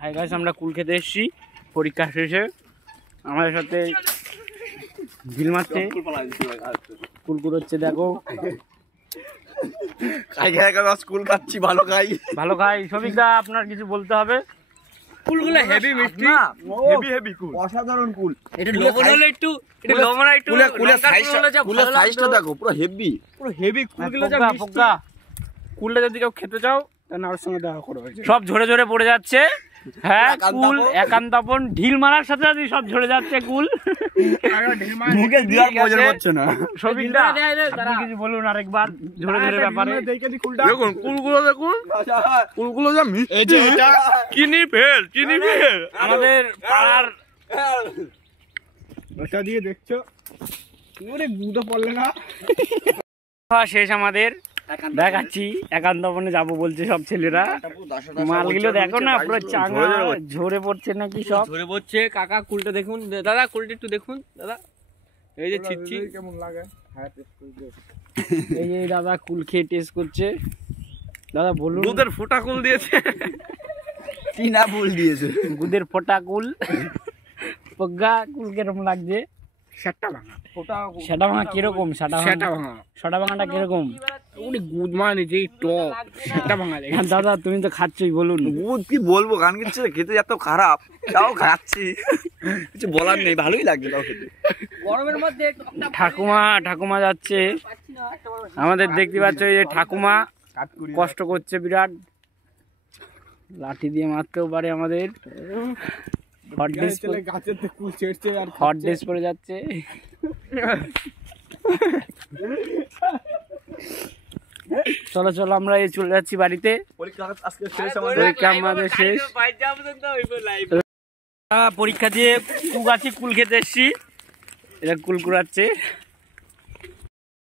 Hi guys, আমরা কুল খেতে এসেছি পরীক্ষা শেষে। আমাদের সাথে ঢিল মারছে, কুলকুল হচ্ছে, দেখো কুল খাচ্ছি, ভালো খাই ভালো খাই। শফিকদা আপনার কিছু বলতে হবে। কুলগুলো হেভি মিষ্টি, হেভি কুল, অসাধারণ কুল। এটা লবণ হলে একটু, এটা লবণ একটু, কুলের সাইজটা দেখো, পুরো হেভি, পুরো হেভি কুলগুলো। যা মিষ্টি, কুলটা যদি কেউ খেতে চাও তাহলে আমার সঙ্গে দেখা করো। সব ঝরে ঝরে পড়ে যাচ্ছে। হ্যাঁ, কুল একান্তপন ঢিল মারার সাথে সাথে সব ঝরে যাচ্ছে কুল। মুখে দেওয়ার প্রয়োজন হচ্ছে না। শফিকদা আপনি কিছু বলুন আরেকবার ঝরে ঝরে ব্যাপারে। দেখুন কুলগুলো, দেখুন কুলগুলো যা মিষ্টি, চিনি ফেল, চিনি ফেল। আমাদের পাড়ার ওটা দিয়ে দেখছো, ওরে গুঁতো পড়লে না। শেষ আমাদের, দেখাচ্ছি একান্তপনে যাবো বলছে সব ছেলেরা। মালগুলো দেখো না, পুরো চাঙা ঝরে পড়ছে নাকি, সব ঝরে পড়ছে। কাকা কুলটা দেখুন, দাদা কুলটা একটু দেখুন দাদা, এই যে ছিচ্ছি কেমন লাগে। এই যে দাদা কুল খেয়ে টেস্ট করছে। দাদা বলুন, দুধের ফোঁটা কুল দিয়েছে, চীনা কুল দিয়েছে, দুধের ফোঁটা কুল। পগ্গা কুল কিরকম লাগছে? সেটা ভাঙা, সেটা ভাঙা কিরকম? সেটা ভাঙাটা কিরকম? গুদ মানে যে টক, সেটা ভাঙা। দাদা তুমি তো খাচ্ছই, বলুন। গুদ কি বলবো, গান কিনছে খেতে এত খারাপ, তাও খাচ্ছি, কিছু বলার নেই, ভালোই লাগছে তাও খেতে। গরমের মধ্যে ঠাকুমা যাচ্ছে আমাদের, দেখতে পাচ্ছ এই যে ঠাকুমা কষ্ট করছে বিরাট, লাঠি দিয়ে মারতেও পারে আমাদের। হট ড্রেস পরে যাচ্ছে। চলো চলো, আমরা এই চলে যাচ্ছি বাড়িতে, পরীক্ষা আমাদের শেষ। পরীক্ষা দিয়ে কুগাছি কুল খেতে এসছি, এটা কুল কুড়াচ্ছে।